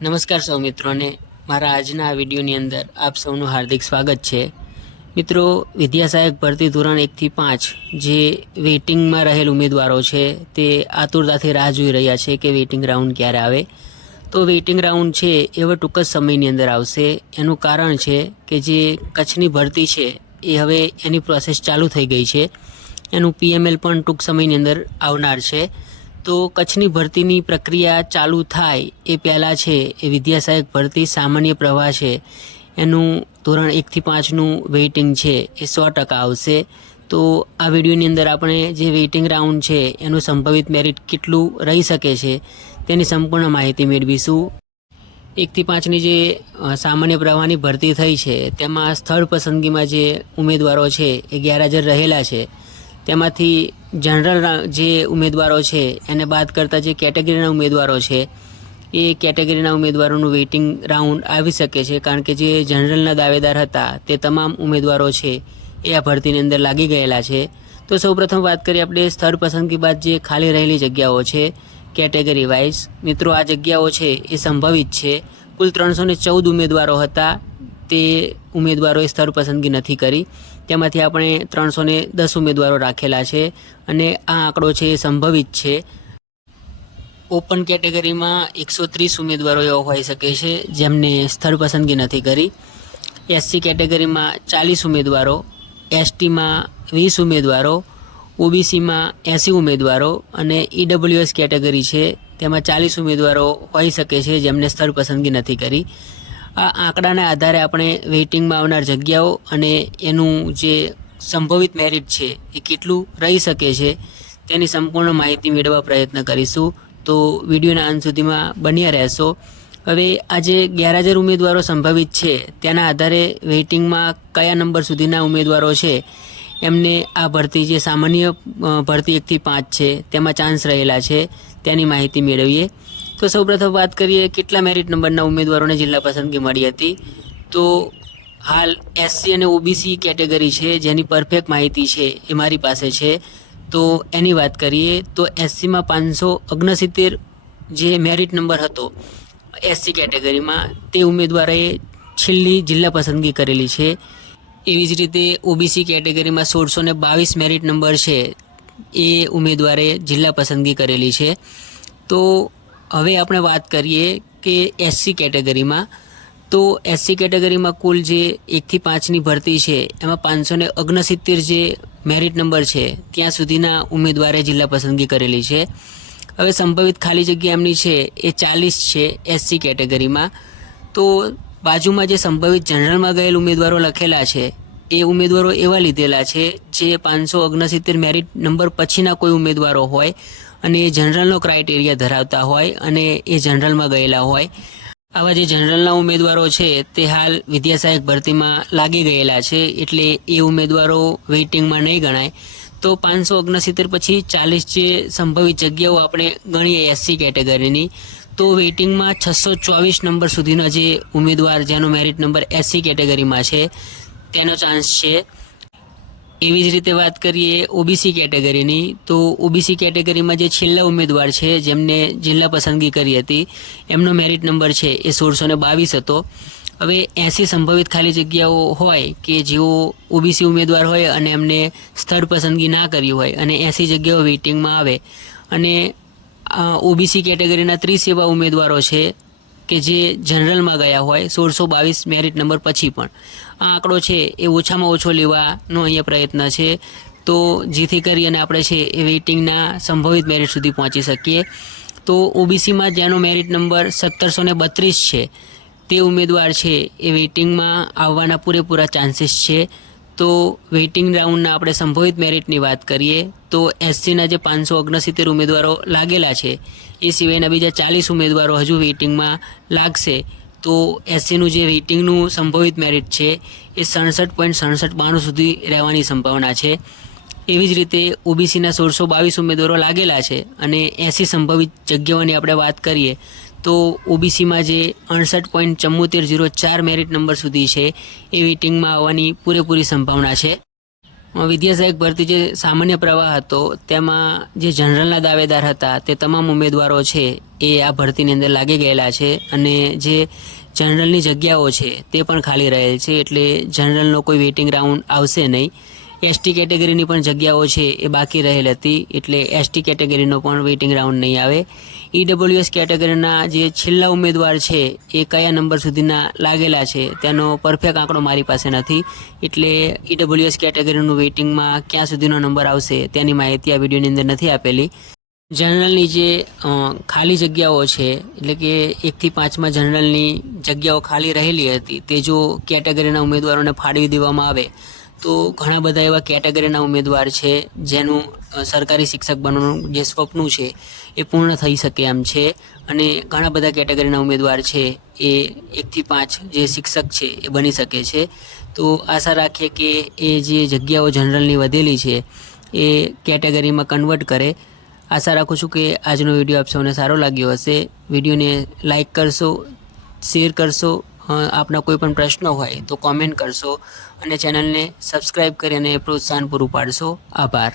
નમસ્કાર સૌ મિત્રોને મારા આજના આ વિડીયોની અંદર આપ સૌનું હાર્દિક સ્વાગત છે। મિત્રો, વિદ્યા સહાયક ભરતી ધોરણ 1 થી 5 જે વેઇટિંગમાં રહેલ ઉમેદવારો છે તે આતુરતાથી રાહ જોઈ રહ્યા છે કે વેઇટિંગ રાઉન્ડ ક્યારે આવે। તો વેઇટિંગ રાઉન્ડ છે એ હવે ટૂંક જ સમયની અંદર આવશે। એનું કારણ છે કે જે કચ્છની ભરતી છે એ હવે એની પ્રોસેસ ચાલુ થઈ ગઈ છે। એનું PML પણ ટૂંક સમયની અંદર આવનાર છે। તો કચ્છની ભરતીની પ્રક્રિયા ચાલુ થાય એ પહેલાં છે એ વિદ્યા સહાયક ભરતી સામાન્ય પ્રવાહ છે એનું ધોરણ 1 થી 5નું વેઇટિંગ છે એ 100% આવશે। તો આ વિડીયોની અંદર આપણે જે વેઇટિંગ રાઉન્ડ છે એનું સંભવિત મેરિટ કેટલું રહી શકે છે તેની સંપૂર્ણ માહિતી મેળવીશું। 1 થી 5ની જે સામાન્ય પ્રવાહની ભરતી થઈ છે તેમાં સ્થળ પસંદગીમાં જે ઉમેદવારો છે એ ગેરહાજર રહેલા છે। તેમાંથી જનરલ જે ઉમેદવારો છે એને બાદ કરતાં જે કેટેગરીના ઉમેદવારો છે એ કેટેગરીના ઉમેદવારોનું વેઇટિંગ રાઉન્ડ આવી શકે છે, કારણ કે જે જનરલના દાવેદાર હતા તે તમામ ઉમેદવારો છે એ આ ભરતીની અંદર લાગી ગયેલા છે। તો સૌપ્રથમ વાત કરીએ આપણે સ્થળ પસંદગી બાદ જે ખાલી રહેલી જગ્યાઓ છે કેટેગરી વાઇઝ। મિત્રો, આ જગ્યાઓ છે એ સંભવિત છે। કુલ 314 ઉમેદવારો હતા, તે ઉમેદવારોએ સ્થળ પસંદગી નથી કરી। તેમાંથી આપણે 310 ઉમેદવારો રાખેલા છે અને આ આંકડો છે એ સંભવિત છે। ઓપન કેટેગરીમાં 130 ઉમેદવારો એવા હોઈ શકે છે જેમને સ્થળ પસંદગી નથી કરી। SC કેટેગરીમાં 40 ઉમેદવારો, STમાં 20 ઉમેદવારો, OBCમાં 80 ઉમેદવારો અને EWS કેટેગરી છે તેમાં 40 ઉમેદવારો હોઈ શકે છે જેમને સ્થળ પસંદગી નથી કરી। આ આંકડાના આધારે આપણે વેઇટિંગમાં આવનાર જગ્યાઓ અને એનું જે સંભવિત મેરિટ છે એ કેટલું રહી શકે છે તેની સંપૂર્ણ માહિતી મેળવવા પ્રયત્ન કરીશું। તો વિડીયોના અંત સુધીમાં બન્યા રહેશો। હવે આ જે ગેરહાજર ઉમેદવારો સંભવિત છે તેના આધારે વેઇટિંગમાં કયા નંબર સુધીના ઉમેદવારો છે એમને આ ભરતી જે સામાન્ય ભરતી 1 થી 5 છે તેમાં ચાન્સ રહેલા છે તેની માહિતી મેળવીએ। તો સૌપ્રથમ વાત કરીએ કેટલા મેરિટ નંબરના ઉમેદવારોને જિલ્લા પસંદગી મળી હતી। તો હાલ SC અને OBC કેટેગરી છે જેની પરફેક્ટ માહિતી છે એ મારી પાસે છે। તો એની વાત કરીએ તો SCમાં 569 જે મેરિટ નંબર હતો SC કેટેગરીમાં તે ઉમેદવારોએ છેલ્લી જિલ્લા પસંદગી કરેલી છે। એવી જ રીતે OBC કેટેગરીમાં 1622 મેરિટ નંબર છે એ ઉમેદવારે જિલ્લા પસંદગી કરેલી છે। તો હવે આપણે વાત કરીએ કે SC કેટેગરીમાં, તો SC કેટેગરીમાં કુલ જે 1 થી 5ની ભરતી છે એમાં 569 જે મેરિટ નંબર છે ત્યાં સુધીના ઉમેદવારે જિલ્લા પસંદગી કરેલી છે। હવે સંભવિત ખાલી જગ્યા એમની છે એ 40 છે SC કેટેગરીમાં। તો બાજુમાં જે સંભવિત જનરલમાં ગયેલ ઉમેદવારો લખેલા છે એ ઉમેદવારો એવા લીધેલા છે જે 569 મેરિટ નંબર પછીના કોઈ ઉમેદવારો હોય અને એ જનરલનો ક્રાઇટેરિયા ધરાવતા હોય અને એ જનરલમાં ગયેલા હોય। આવા જે જનરલના ઉમેદવારો છે તે હાલ વિદ્યા સહાયક ભરતીમાં લાગી ગયેલા છે, એટલે એ ઉમેદવારો વેઇટિંગમાં નહીં ગણાય। તો 569 પછી 40 જે સંભવિત જગ્યાઓ આપણે ગણીએ SC કેટેગરીની, તો વેઇટિંગમાં 624 નંબર સુધીના જે ઉમેદવાર જેનો મેરિટ નંબર SC કેટેગરીમાં છે તેનો ચાન્સ છે। એવી જ રીતે વાત કરીએ OBC કેટેગરીની, તો OBC કેટેગરીમાં જે છેલ્લા ઉમેદવાર છે જેમને જિલ્લા પસંદગી કરી હતી એમનો મેરિટ નંબર છે એ 1622 હતો। હવે 80 સંભવિત ખાલી જગ્યાઓ હોય કે જેઓ OBC ઉમેદવાર હોય અને એમને સ્થળ પસંદગી ના કરી હોય અને 80 જગ્યાઓ વેઇટિંગમાં આવે અને OBC કેટેગરીના 30 એવા ઉમેદવારો છે કે જે જનરલમાં ગયા હોય 1622 મેરિટ નંબર પછી પણ। આ આંકડો છે એ ઓછામાં ઓછો લેવાનો અહીંયા પ્રયત્ન છે, તો જેથી કરી અને આપણે છે એ વેઇટિંગના સંભવિત મેરિટ સુધી પહોંચી શકીએ। તો OBCમાં જેનો મેરિટ નંબર 1732 છે તે ઉમેદવાર છે એ વેઇટિંગમાં આવવાના પૂરેપૂરા ચાન્સીસ છે। તો વેઇટિંગ રાઉન્ડના આપણે સંભવિત મેરિટની વાત કરીએ તો SCના જે 569 ઉમેદવારો લાગેલા છે એ સિવાયના બીજા 40 ઉમેદવારો હજુ વેઇટિંગમાં લાગશે। તો SCનું જે વેઇટિંગનું સંભવિત મેરિટ છે એ 67.6792 સુધી રહેવાની સંભાવના છે। એવી જ રીતે OBCના 1622 ઉમેદવારો લાગેલા છે અને 80 સંભવિત જગ્યાઓની આપણે વાત કરીએ તો OBCમાં જે 68.7404 મેરિટ નંબર સુધી છે એ વેઇટિંગમાં આવવાની પૂરેપૂરી સંભાવના છે। વિદ્યાસહાયક ભરતી જે સામાન્ય પ્રવાહ હતો તેમાં જે જનરલના દાવેદાર હતા તે તમામ ઉમેદવારો છે એ આ ભરતીની અંદર લાગી ગયેલા છે અને જે જનરલની જગ્યાઓ છે તે પણ ખાલી રહેલ છે, એટલે જનરલનો કોઈ વેઇટિંગ રાઉન્ડ આવશે નહીં. એસટી કેટેગરીની પણ જગ્યાઓ છે એ બાકી રહેલ હતી, એટલે એસટી કેટેગરીનો પણ વેઇટિંગ રાઉન્ડ નહીં આવે. ઈડબ્લ્યુએસ કેટેગરીના જે છેલ્લા ઉમેદવાર છે એ કયા નંબર સુધીના લાગેલા છે તેનો પરફેક્ટ આંકડો મારી પાસે નથી, એટલે ઈડબ્લ્યુએસ કેટેગરીનું વેઇટિંગમાં ક્યાં સુધીનો નંબર આવશે તેની માહિતી આ વિડીયોની અંદર નથી આપેલી. જનરલની જે ખાલી જગ્યાઓ છે, એટલે કે 1 થી 5માં જનરલની જગ્યાઓ ખાલી રહેલી હતી તે જો કેટેગરીના ઉમેદવારોને ફાળવી દેવામાં આવે તો ઘણા બધા એવા કેટેગરીના ઉમેદવાર છે જેનું સરકારી શિક્ષક બનવાનું જે સ્વપ્ન છે એ પૂર્ણ થઈ શકે એમ છે, અને ઘણા બધા કેટેગરીના ઉમેદવાર છે એ 1 થી 5 જે શિક્ષક છે એ બની શકે છે. તો આશા રાખીએ કે એ જે જગ્યાઓ જનરલની વધેલી છે એ કેટેગરીમાં કન્વર્ટ કરે. આશા રાખું છું કે આજનો વિડીયો આપ સૌને સારો લાગ્યો હશે. વિડીયોને લાઇક કરશો, શેર કરશો, આપના કોઈ પણ પ્રશ્નો હોય તો કોમેન્ટ કરશો અને ચેનલને સબસ્ક્રાઈબ કરી અને પ્રોત્સાહન પૂરું પાડશો. આભાર.